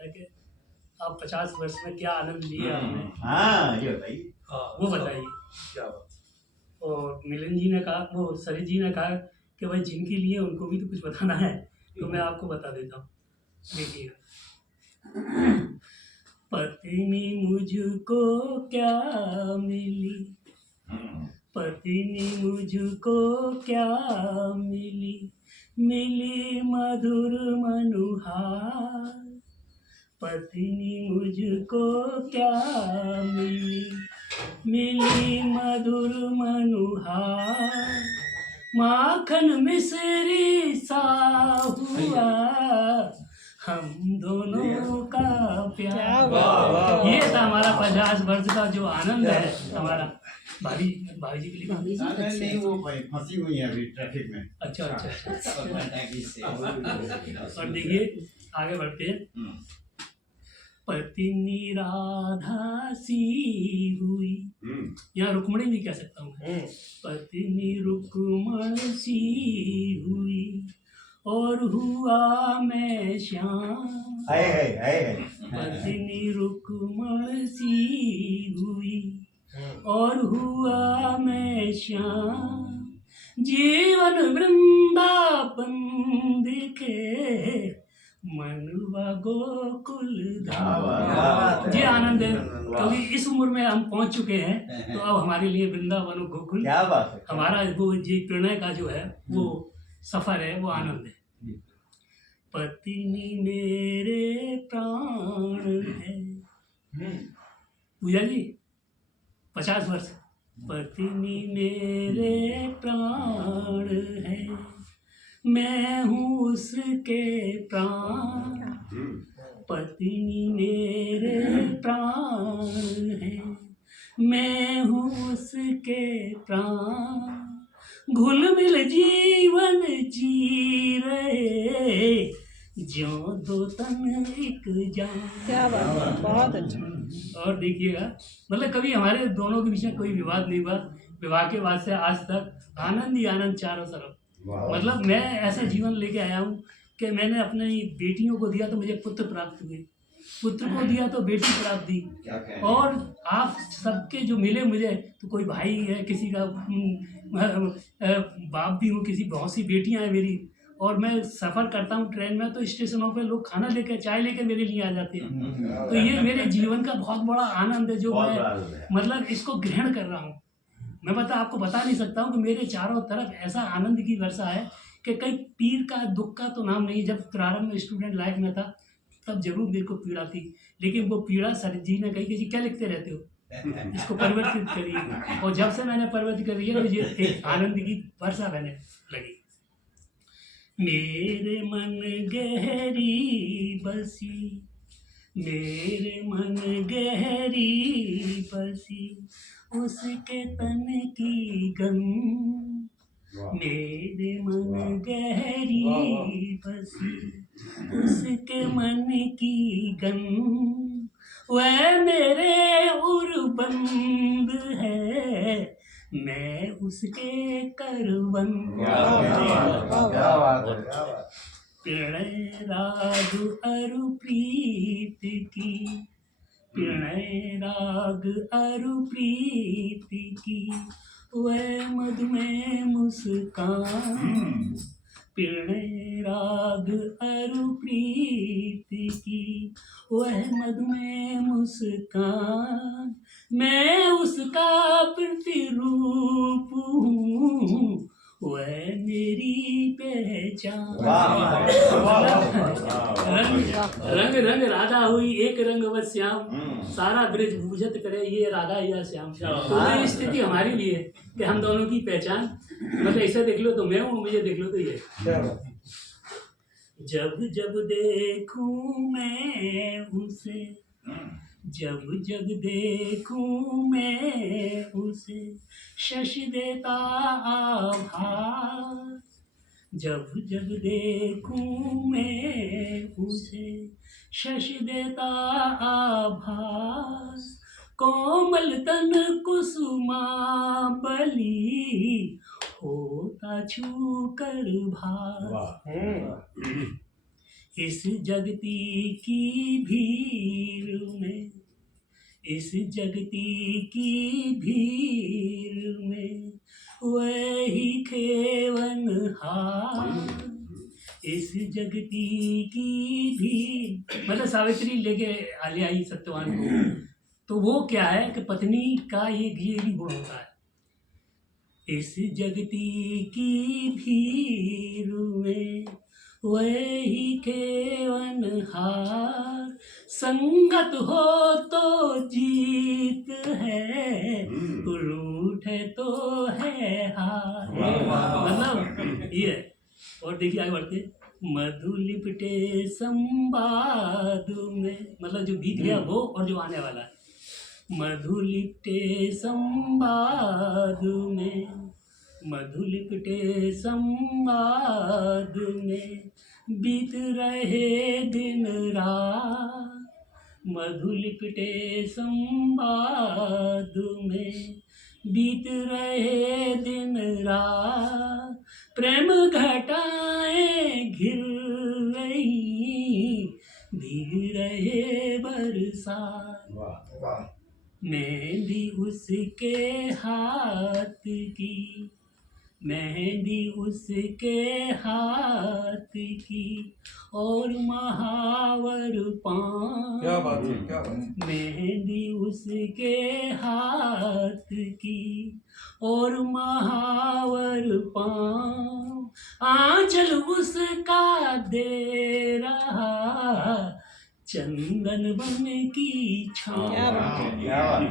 है कि आप 50 वर्ष में क्या आनंद लिए आपने। हाँ ये बताइए। वो बताइए क्या बात। और मिलन जी ने कहा, वो सरित जी ने कहा कि भाई जिनके लिए उनको भी तो कुछ बताना है, तो मैं आपको बता देता हूँ। देखिए, पत्नी मुझको क्या मिली, पत्नी मुझको क्या मिली, मिली मधुर मनुहार। पत्नी मुझको क्या मिली, मिली मधुर मनुहार। माखन मिश्री सा हुआ हम दोनों का प्यार। ये था हमारा 50 वर्ष का जो आनंद है हमारा। भाभी भाभी जी के लिए नहीं वो फंसी हुई है अभी ट्रैफिक में। अच्छा अच्छा अच्छा। और और देखिए आगे बढ़ते हैं। पत्नी राधा सी हुई, यहाँ रुक्मणी भी कह सकता हूँ मैं। पत्नी रुक्मण सी हुई और हुआ मैं श्याम। पत्नी रुक्मण सी हुई और हुआ मैं श्याम। जीवन वृंदावन दिखे मनुआ गोकुल धाम। ये आनंद है क्योंकि इस उम्र में हम पहुंच चुके हैं, तो अब हमारे लिए वृंदावन और गोकुल क्या बात है। हमारा वो जी प्रणय का जो है वो सफर है, वो आनंद है। पत्नी मेरे प्राण है, पूजा जी 50 वर्ष। पत्नी मेरे प्राण है, मैं हूँ उसके प्राण। पत्नी मेरे प्राण है, मैं हूँ उसके प्राण। घुल मिल जीवन जी रहे, ज्यों दो तन एक जान। क्या बात है, बहुत अच्छा। और देखिएगा, मतलब कभी हमारे दोनों के बीच में कोई विवाद नहीं हुआ। विवाह के बाद से आज तक आनंद ही आनंद चारों तरफ। मतलब मैं ऐसा जीवन लेके आया हूँ कि मैंने अपनी बेटियों को दिया तो मुझे पुत्र प्राप्त हुए, पुत्र को दिया तो बेटी प्राप्त दी। और आप सबके जो मिले मुझे, तो कोई भाई है, किसी का बाप भी हूँ, किसी बहुत सी बेटियाँ हैं मेरी। और मैं सफ़र करता हूँ ट्रेन में, तो स्टेशनों पे लोग खाना लेके, चाय लेके मेरे लिए आ जाते हैं। तो ये मेरे जीवन का बहुत बड़ा आनंद है जो मैं मतलब इसको ग्रहण कर रहा हूँ। मैं आपको बता नहीं सकता हूँ कि मेरे चारों तरफ ऐसा आनंद की वर्षा है कि कहीं पीर का दुख का तो नाम नहीं। जब प्रारंभ में स्टूडेंट लाइफ में था तब जरूर मेरे को पीड़ा थी, लेकिन वो पीड़ा सर जी ने कही कि जी क्या लिखते रहते हो, इसको परिवर्तित करिए। और जब से मैंने परिवर्तित करी है तो ये एक आनंद की वर्षा बहने लगी। मेरे मन गहरी बसी, मेरे मन गहरी बसी, उसके तन की गंध। मेरे मन गहरी बसी, उसके मन की गंध। वह मेरे उर्बंद है, मैं उसके करबंद। प्रणय राग अरु प्रीत की, प्रणय राग अरु प्रीत की, वह मधु में मुस्कान। प्रणय राग अरु प्रीत की, वह मधु में मुस्कान। मैं उसका प्रतिरूप हूँ, वह मेरी पहचान। रंग रंग राधा हुई एक रंग व श्याम, सारा ब्रज बूझत करे ये राधा या श्याम। तो ये स्थिति हमारी लिए कि हम दोनों की पहचान, मतलब ऐसे देख लो तो मैं हूँ, मुझे देख लो तो ये। जब जब देखूं मैं उसे, जब जब देखूं मैं उसे, शशि देता आभास। जब जब देखूं मैं उसे, शशि देता आभास। कोमल तन कुसुमावली, होता छू कर भास। इस जगती की भीड़ में, इस जगती की भीड़ में वही खेवनहार, इस जगती की भीड़, मतलब सावित्री लेके ले आई सत्यवान को। तो वो क्या है कि पत्नी का ये भी गुण होता है। इस जगती की भीड़ में वही खेवनहार, संगत हो तो जीत है, रूठ तो है हार। मतलब ये है। और देखिए आगे बढ़ते, मधु लिपटे संवाद में, मतलब जो बीत गया वो और जो आने वाला है। मधु लिपटे संवाद में, मधु लिपटे संवाद में बीत रहे दिन रात, मधु लिपटे संवाद में बीत रहे दिन रात, प्रेम घटाएं घिर रही, भीग रहे बरसात, मेहंदी उसके हाथ की, मेहंदी उसके हाथ की और महावर पाँव, क्या बात है, क्या बात है। मेहंदी उसके हाथ की और महावर पाँव, आंचल उसका दे रहा चंदन बन की छाँव। क्या बात है। क्या बात है।